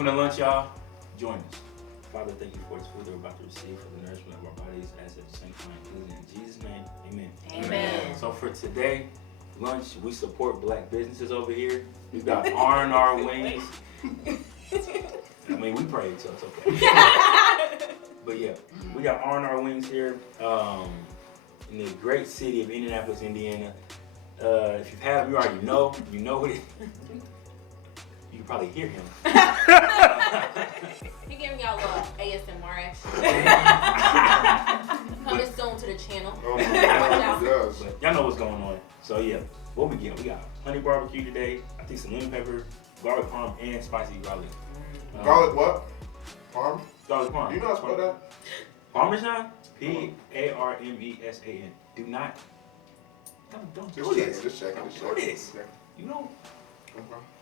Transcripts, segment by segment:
Welcome to lunch, y'all. Join us. Father, thank you for this food that we're about to receive for the nourishment of our bodies, as at the same time. In Jesus' name, amen. Amen. So for today, lunch, we support black businesses over here. We've got R&R Wings. I mean, we prayed, so it's okay. But yeah, we got R&R Wings here in the great city of Indianapolis, Indiana. If you've had them, you already know. You know what it is. You can probably hear him. He giving y'all a little ASMR action. Coming soon to the channel. Oh my God, yes. But y'all know what's going on. So yeah, what we get? We got honey barbecue today. I think some lemon pepper, garlic parm, and spicy garlic. Garlic what? Parm? Garlic parm. You know how to spell that? Parmesan? Parmesan. Do not. Don't do this. Just check it. Do this. You don't.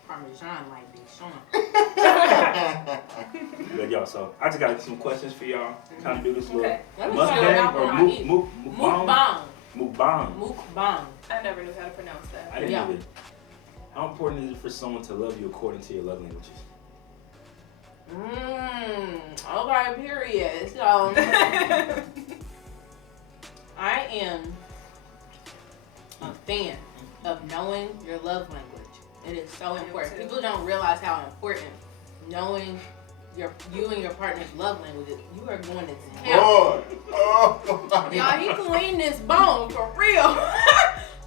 Parmesan might be showing. But y'all, so I just got some questions for y'all. Kind of do this little Let me mukbang or mukbang. Mukbang. Mukbang. I never knew how to pronounce that. I didn't know that. How important is it for someone to love you according to your love languages? Okay, period. So, I am a fan of knowing your love language. It is so important. People don't realize how important knowing you and your partner's love language is. You are going to town. Oh my Y'all, he cleaned this bone for real.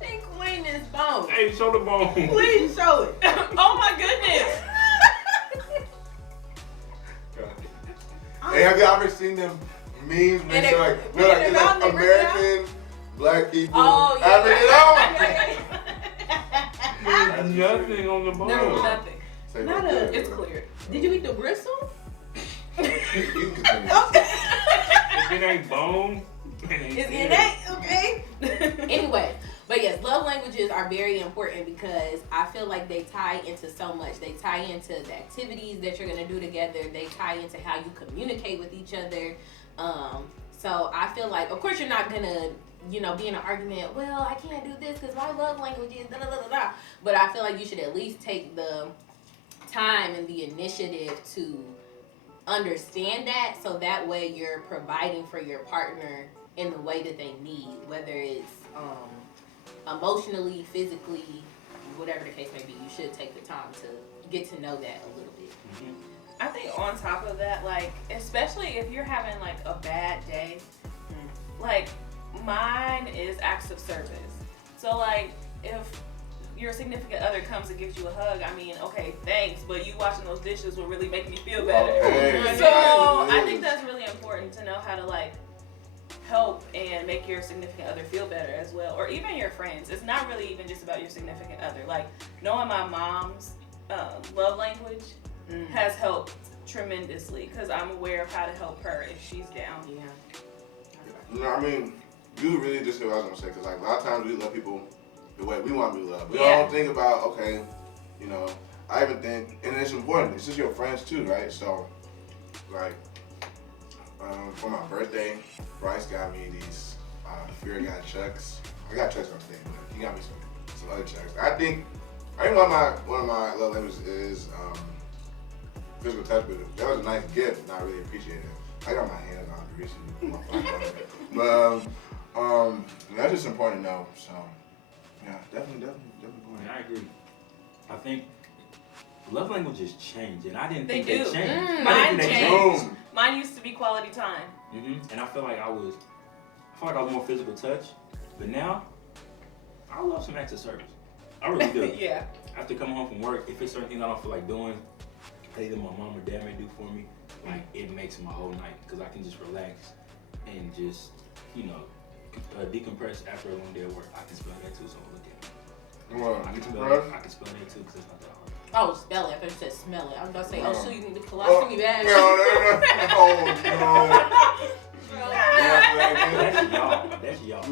He cleaned this bone. Hey, show the bone. Please show it. Oh my goodness! Hey, have you ever seen them memes? And It's like American black people. Oh, yeah. There's nothing on the bone. There was nothing. Say Not right a- there. It's clear. Did you eat the bristle? You can continue. Okay. If it ain't bone, It ain't, okay? Anyway, but yes, love languages are very important because I feel like they tie into so much. They tie into the activities that you're going to do together. They tie into how you communicate with each other. So I feel like, of course, you're not going to, be in an argument, well, I can't do this because my love language is da-da-da-da-da. But I feel like you should at least take the time and the initiative to understand that, so that way you're providing for your partner in the way that they need, whether it's emotionally, physically, whatever the case may be. You should take the time to get to know that a little bit. I think on top of that, like, especially if you're having like a bad day, like mine is acts of service. So like if your significant other comes and gives you a hug, I mean, okay, thanks, but you washing those dishes will really make me feel better. Okay. So I think that's really important to know how to like help and make your significant other feel better as well, or even your friends. It's not really even just about your significant other. Like knowing my mom's love language has helped tremendously because I'm aware of how to help her if she's down. Yeah. No, I mean, you really just said what I was gonna say, because like a lot of times we love people the way we want to be loved. We Yeah. don't think about, okay, I even think, and it's important, it's just your friends too, right? So, like, for my birthday, Bryce got me these, Fury got Chucks. I got Chucks on today, but he got me some other Chucks. I think one of my love languages is physical touch, but that was a nice gift, and I really appreciate it. I got my hands on the wrist, but that's just important to know. So yeah, definitely important. I agree. I think love languages change, and I didn't They think do. they changed. Mine changed. Boom. Mine used to be quality time. And I feel like I was more physical touch, but now I love some acts of service. I really do. Yeah. After coming home from work, if it's certain things I don't feel like doing, either my mom or dad may do for me, like it makes my whole night because I can just relax and just decompress after a long day of work. I can spell that too, so look at me. Well, I can spell decompress? that too because it's not that hard. Oh, spell it. I thought you said smell it. I was about to say, oh, shoot, you need to Oh, colostomy bag. no. That's y'all.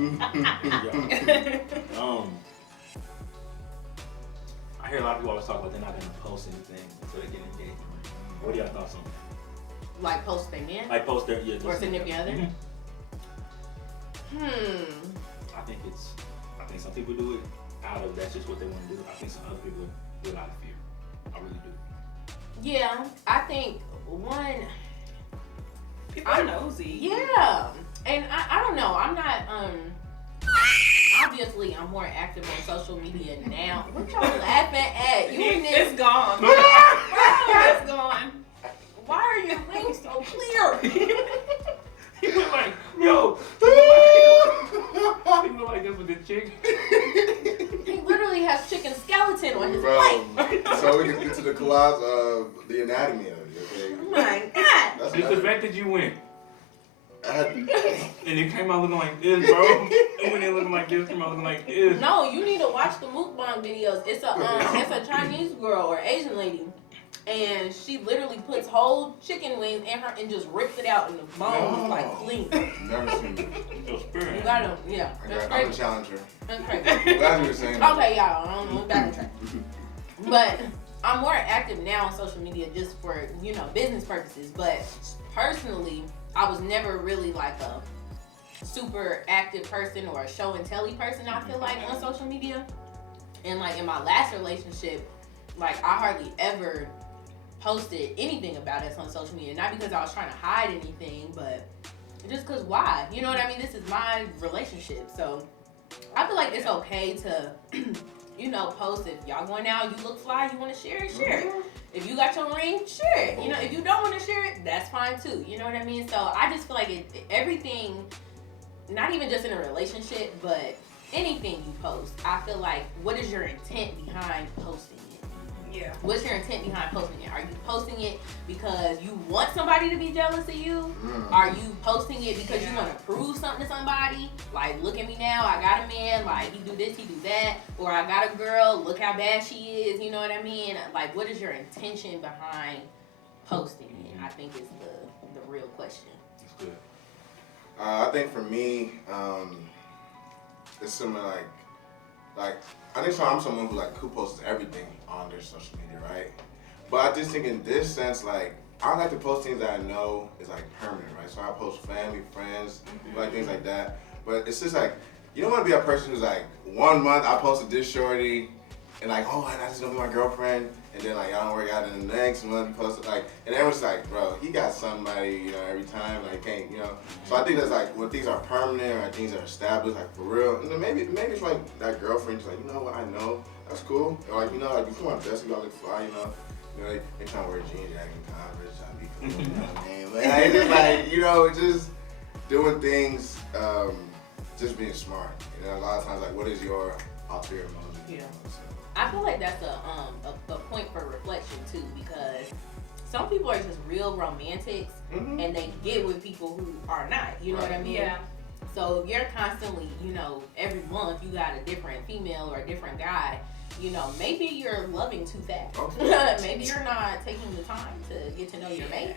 I hear a lot of people always talk about they're not gonna post anything until they get engaged. What are y'all thoughts on that? Like post their man? Like post their Or significant other? I think some people do it out of that's just what they want to do. I think some other people do it out of fear. I really do. Yeah, I think one. People are nosy. Yeah, and I don't know. I'm not obviously I'm more active on social media now. What y'all laughing at? You and this? It's gone. It's gone. Why are your wings so clear? He went like, yo. He look like this with the chicken. He literally has chicken skeleton on his Bro, plate. so we can get to the collage of the anatomy of it, okay? Oh my God. That's Just the fact that you went. And And it came out looking like this, bro. And when it looking like this, it came out looking like this. No, you need to watch the mukbang videos. It's a Chinese girl or Asian lady, and she literally puts whole chicken wings in her and just rips it out, and the bone is like clean. never seen it. Your spirit. You gotta, yeah. That's I'm a crazy. challenger. That's crazy. Glad you were saying that. Okay, y'all. I don't know. Back on track. But I'm more active now on social media just for business purposes. But personally, I was never really like a super active person or a show and telly person. I feel like on social media, and like in my last relationship, like I hardly ever posted anything about us on social media. Not because I was trying to hide anything, but just because why? You know what I mean? This is my relationship, so I feel like it's okay to, post if y'all going out, you look fly, you want to share it, share it. If you got your ring, share it. If you don't want to share it, that's fine too. You know what I mean? So I just feel like everything, not even just in a relationship, but anything you post, I feel like, what is your intent behind posting it? Yeah. What's your intent behind posting it? Are you posting it because you want somebody to be jealous of you? Are you posting it because you want to prove something to somebody? Like, look at me now, I got a man, like, he do this, he do that. Or I got a girl, look how bad she is, you know what I mean? Like, what is your intention behind posting it? I think is the real question. That's good. I think for me, it's similar like I think I'm someone who posts everything on their social media, right? But I just think in this sense, like, I like to post things that I know is like permanent, right? So I post family, friends, like things like that. But it's just like, you don't want to be a person who's like, 1 month I posted this shorty, and like, oh, and I just gonna be my girlfriend, and then like I don't work out in the next month you posted like, and everyone's like, bro, he got somebody, every time, like can't, So I think that's like when things are permanent or things are established, like for real. And then maybe it's like that girlfriend's like, you know what, I know that's cool. Or like, like if you want to dress, you gotta look fly, they trying to wear jeans, acting Converse, trying to be cool, you know what I mean? But like, it's like, just doing things, just being smart. A lot of times, like, what is your ulterior motive? Yeah. I feel like that's a point for reflection too, because some people are just real romantics and they get with people who are not. You know what I mean? Yeah. So if you're constantly, every month you got a different female or a different guy, maybe you're loving too fast. Okay. Maybe you're not taking the time to get to know your mate.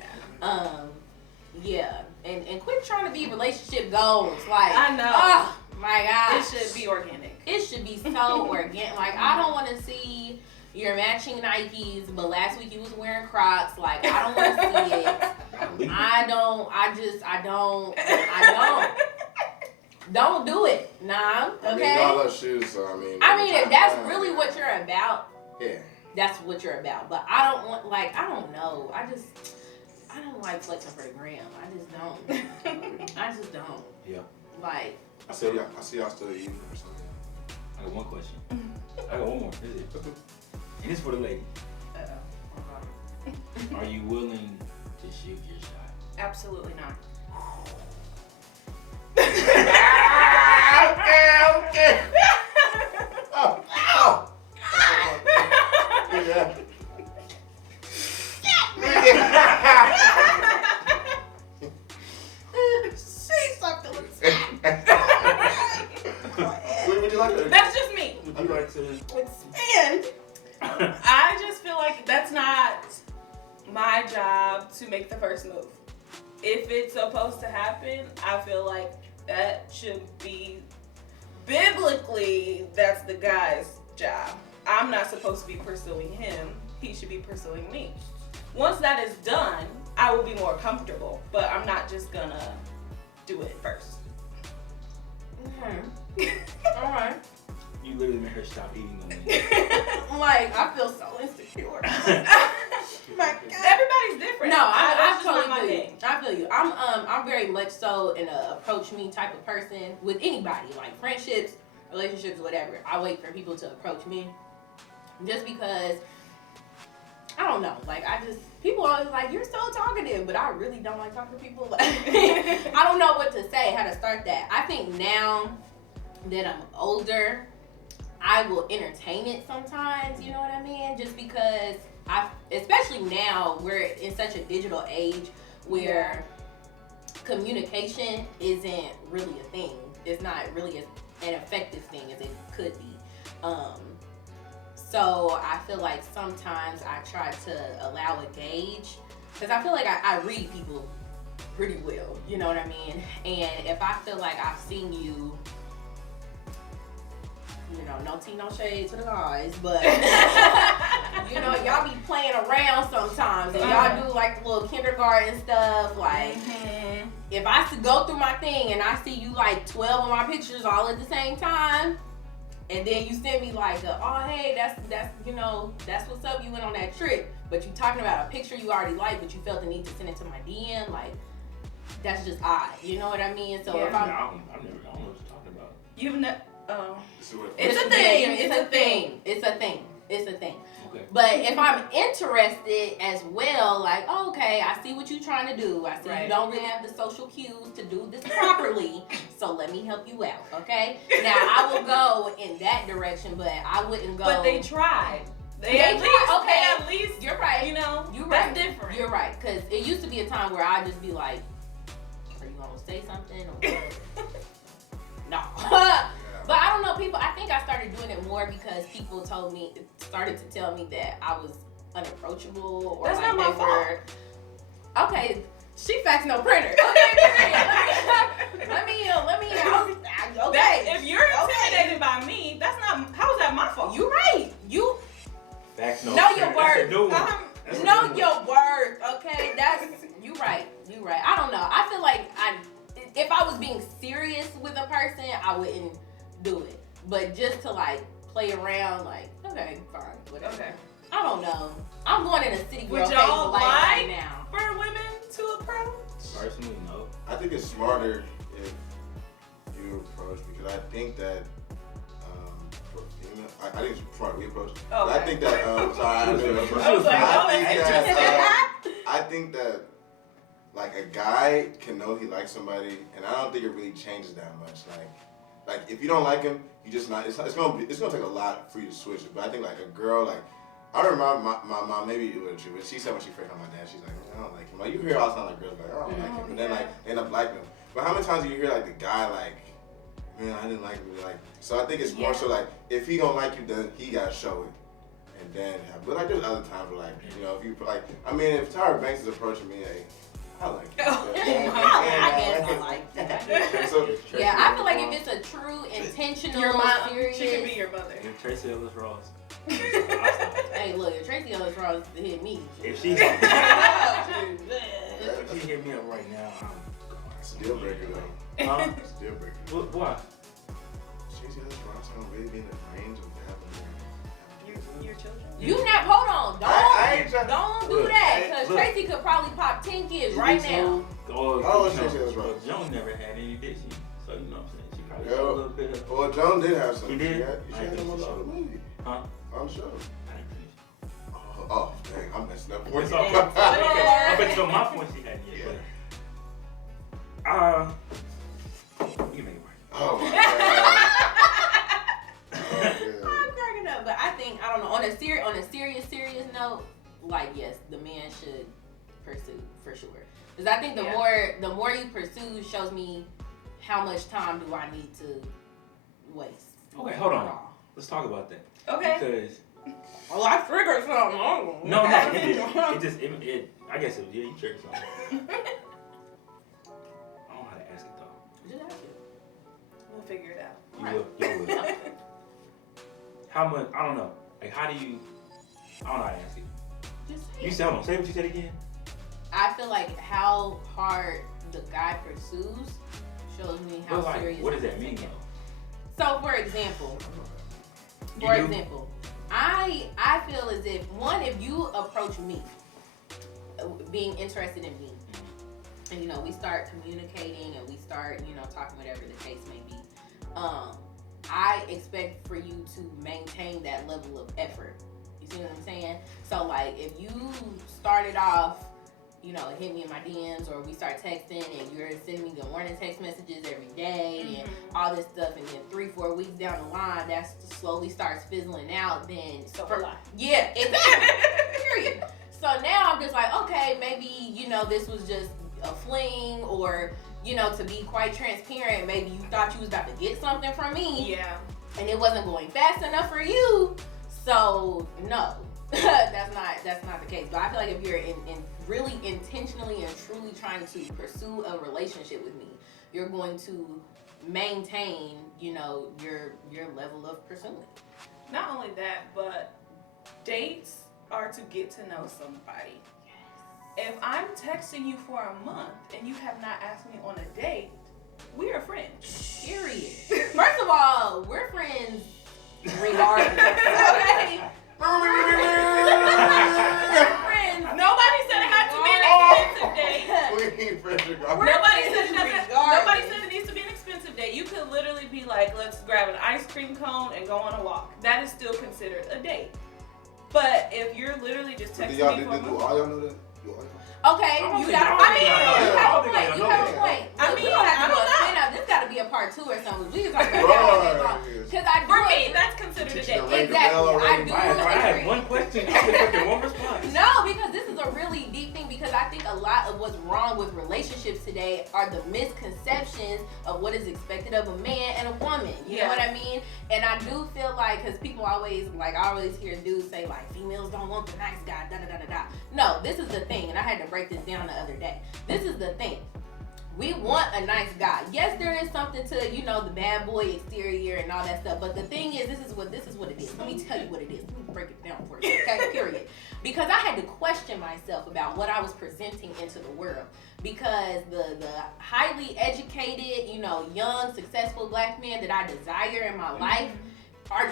Yeah. And quit trying to be relationship goals. Like, I know. Oh my gosh. It should be organic. It should be so organic. Like, I don't want to see your matching Nikes, but last week you was wearing Crocs. Like, I don't want to see it. I don't. Don't do it. Nah, okay? I love shoes, so I mean, if that's really what you're about, yeah, that's what you're about. But I don't want, like, I don't know. I don't like flexing for the gram. I just don't. Yeah. Like, I see y'all still eating or something. I got one question. I got one more. This is it. And it's for the lady. Are you willing to shoot your shot? Absolutely not. Okay. Oh. Yeah. say something. Would you like to? That's just me. Would you like to Expand. I just feel like that's not my job to make the first move. If it's supposed to happen, I feel like that should be, biblically, that's the guy's job. I'm not supposed to be pursuing him. He should be pursuing me. Once that is done, I will be more comfortable, but I'm not just gonna do it first. All right. You literally made her stop eating the wings. Like, I feel so insecure. My very much so an approach me type of person with anybody, like friendships, relationships, whatever. I wait for people to approach me just because, I don't know, like people always like, you're so talkative, but I really don't like talking to people. I don't know what to say, how to start that. I think now that I'm older, I will entertain it sometimes, you know what I mean? Just because especially now, we're in such a digital age where communication isn't really a thing. It's not really an effective thing as it could be. So I feel like sometimes I try to allow a gauge, because I feel like I read people pretty well, you know what I mean? And if I feel like I've seen you, you know, no tea, no shade to the guys, but you know, y'all be playing around sometimes, and y'all do like the little kindergarten stuff. Like, if I go through my thing and I see you like 12 of my pictures all at the same time, and then you send me like, oh hey, that's you know, that's what's up. You went on that trip, but you talking about a picture you already liked, but you felt the need to send it to my DM. Like, that's just odd. You know what I mean? So if I don't know what you're talking about. You've never. Oh. It's a thing. It's a thing. It's a thing. It's a thing. Okay. But if I'm interested as well, like, oh, okay, I see what you're trying to do. I see you don't really have the social cues to do this properly, so let me help you out, okay? Now, I will go in that direction, but I wouldn't go. But they tried. They at least, you're right. You know, you're that's right. different. You're right, because it used to be a time where I'd just be like, are you going to say something? Or no. But I don't know, I think I started doing it more because people started to tell me that I was unapproachable, or that's like not my fault. Okay, she fax no printer. Okay, let me okay. If you're intimidated by me, how is that my fault? You right. You fax no know printer. your worth. Know your one. worth, okay? You right. I don't know. I feel like if I was being serious with a person, I wouldn't do it. But just to like play around, like, okay, fine, whatever. Okay. I don't know. I'm going in a city girl Would phase y'all of life right now. for women to approach? Personally, no. I think it's smarter if you approach, because I think that for female, I think it's smart we approach. Oh, I think that I think that like a guy can know he likes somebody, and I don't think it really changes that much. Like if you don't like him, you just not. It's gonna take a lot for you to switch it. But I think like a girl, like I remember my mom, maybe it was true, but she said when she first met my dad, she's like, I don't like him. Like you hear all the time like girls like, I don't like him, but then like they end up liking him. But how many times do you hear like the guy like, man, I didn't like him, like. So I think it's more so like if he don't like you, then he gotta show it. And then, but like there's other times where like, you know, if you like, I mean, if Tyra Banks is approaching me, hey, I like it. I like that. So, yeah, I feel like if it's a true, intentional, Your mom, serious. she could be your mother. If Tracy Ellis Ross. Hey, look, if Tracy Ellis Ross hit me. If she hit me up right now, I'm it's a deal breaker though. Huh? It's a deal breaker. Why? Tracy Ellis Ross don't really be in the range of having Your children? You not, hold on, don't do that, because look. Tracy could probably pop 10 kids right now. Oh, Tracy Ellis Ross. Joan never had any, did she? So you know what I'm saying? She probably Yo. got a little bit of. Well, Joan did have some. She did? She had them on the other movie. Huh? I'm sure. I ain't finished. Oh, dang, I'm messing up. It's all good. Up until my point, she hadn't yet. But, we can make it work. Oh my god. I'm cracking up, but I think, I don't know, on a serious note, like, yes, the man should pursue for sure. Because I think the more you pursue shows me how much time do I need to waste. Okay, hold on. Let's talk about that. Okay. Because Well, I triggered something. no, it just I guess it you triggered something. I don't know how to ask it though. Just ask it. We'll figure it out. You will. How much? I don't know. Like, how do you? I don't know how to ask it. Just say You it. said, hold on. Say what you said again. I feel like how hard the guy pursues shows me how But like, serious. what does that mean though? So, for example, You do? I feel as if if you approach me, being interested in me, and we start communicating and we start talking, whatever the case may be, I expect for you to maintain that level of effort. You see what I'm saying? So like if you started off hit me in my DMs, or we start texting and you're sending me good morning text messages every day and all this stuff, and then 3-4 weeks down the line that slowly starts fizzling out, then yeah, exactly. Period. So now I'm just like, okay, maybe this was just a fling, or to be quite transparent, maybe you thought you was about to get something from me, and it wasn't going fast enough for you. So no, that's not the case. But I feel like if you're in really intentionally and truly trying to pursue a relationship with me, you're going to maintain, your level of pursuing. Not only that, but dates are to get to know somebody. If I'm texting you for a month and you have not asked me on a date, we are friends. Period. First of all, we're friends regardless. Okay? Nobody said it had to be an expensive date. Nobody said it needs to be an expensive date. You could literally be like, let's grab an ice cream cone and go on a walk. That is still considered a date. But if you're literally just texting me for a month, do all y'all know that? Okay, you have a point. You have a point. I don't know. This got to be a part 2 or something. We can talk about that. Because for me, that's considered a date. Exactly. I do. I had one question. I one response. No, because this is a really deep thing. Because I think a lot of what's wrong with relationships today are the misconceptions of what is expected of a man and a woman. You know what I mean? And I do feel like, because people always, I always hear dudes say, females don't want the nice guy, da-da-da-da-da. No, this is the thing, and I had to break this down the other day. This is the thing. We want a nice guy. Yes, there is something to, the bad boy exterior and all that stuff. But the thing is, this is what it is. Let me tell you what it is. Let me break it down for you, okay? Period. Because I had to question myself about what I was presenting into the world. Because the highly educated, young, successful black man that I desire in my life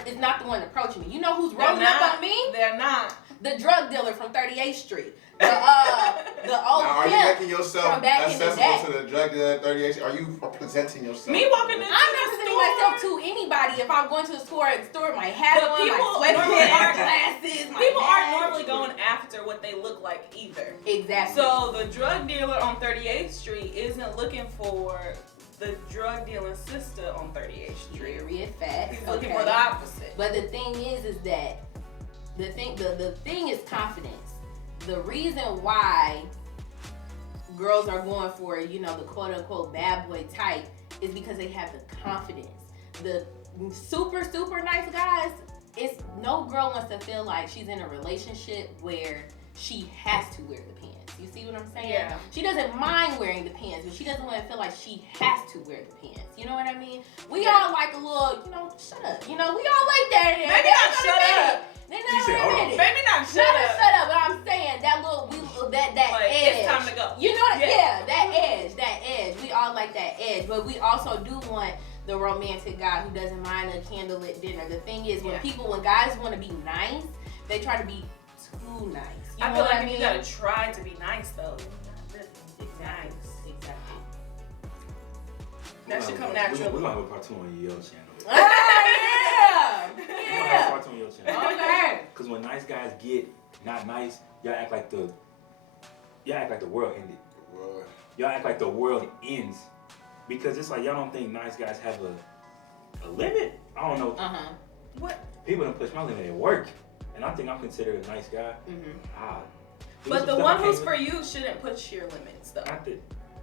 is not the one approaching me. You know who's rolling up on me? They're not. The drug dealer from 38th Street. The old now, are you making yourself from back accessible to the drug dealer at 38th? Are you presenting yourself? Me walking into I'm not presenting myself to anybody if I'm going to the store and store my hat on, my sweatpants, glasses, my people bag. aren't normally going after what they look like either. Exactly. So the drug dealer on 38th Street isn't looking for the drug dealing sister on 38th Street. Period. Fact. He's looking for the opposite. But the thing is that the thing is confidence. The reason why girls are going for, the quote unquote bad boy type is because they have the confidence. The super, super nice guys, no girl wants to feel like she's in a relationship where she has to wear the pants. You see what I'm saying? Yeah. She doesn't mind wearing the pants, but she doesn't want to feel like she has to wear the pants. You know what I mean? We all like a little, shut up. We all like that. Maybe not shut up. Maybe not shut up. But I'm saying that that edge. It's time to go. That edge. We all like that edge, but we also do want the romantic guy who doesn't mind a candlelit dinner. The thing is, when guys want to be nice, they try to be too nice. I feel like you gotta try to be nice though. Nice. Exactly. That should come naturally. We're gonna have a part 2 on your channel. Yeah. We're gonna have a part 2 on your channel. Okay. Because when nice guys get not nice, y'all act like the world ended. Y'all act like the world ends. Because it's like y'all don't think nice guys have a limit? I don't know. What? People don't push my limit at work. And I think I'm considered a nice guy. But the one who's for you shouldn't push your limits though.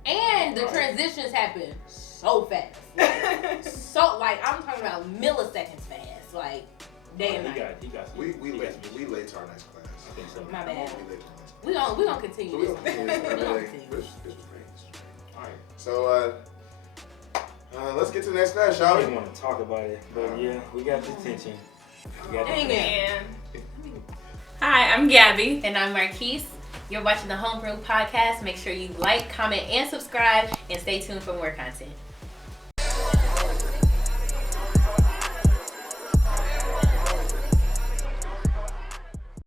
And the transitions happen so fast. I'm talking about milliseconds fast. Like, day and night. We late to our next class. I think so. My bad. We late to our next class. We gonna continue this. This was great. Alright. So let's get to the next class, shall I we? didn't want to talk about it, but yeah, we got detention. Dang it. Hi, I'm Gabby. And I'm Marquice. You're watching the Homeroom podcast. Make sure you like, comment, and subscribe, and stay tuned for more content.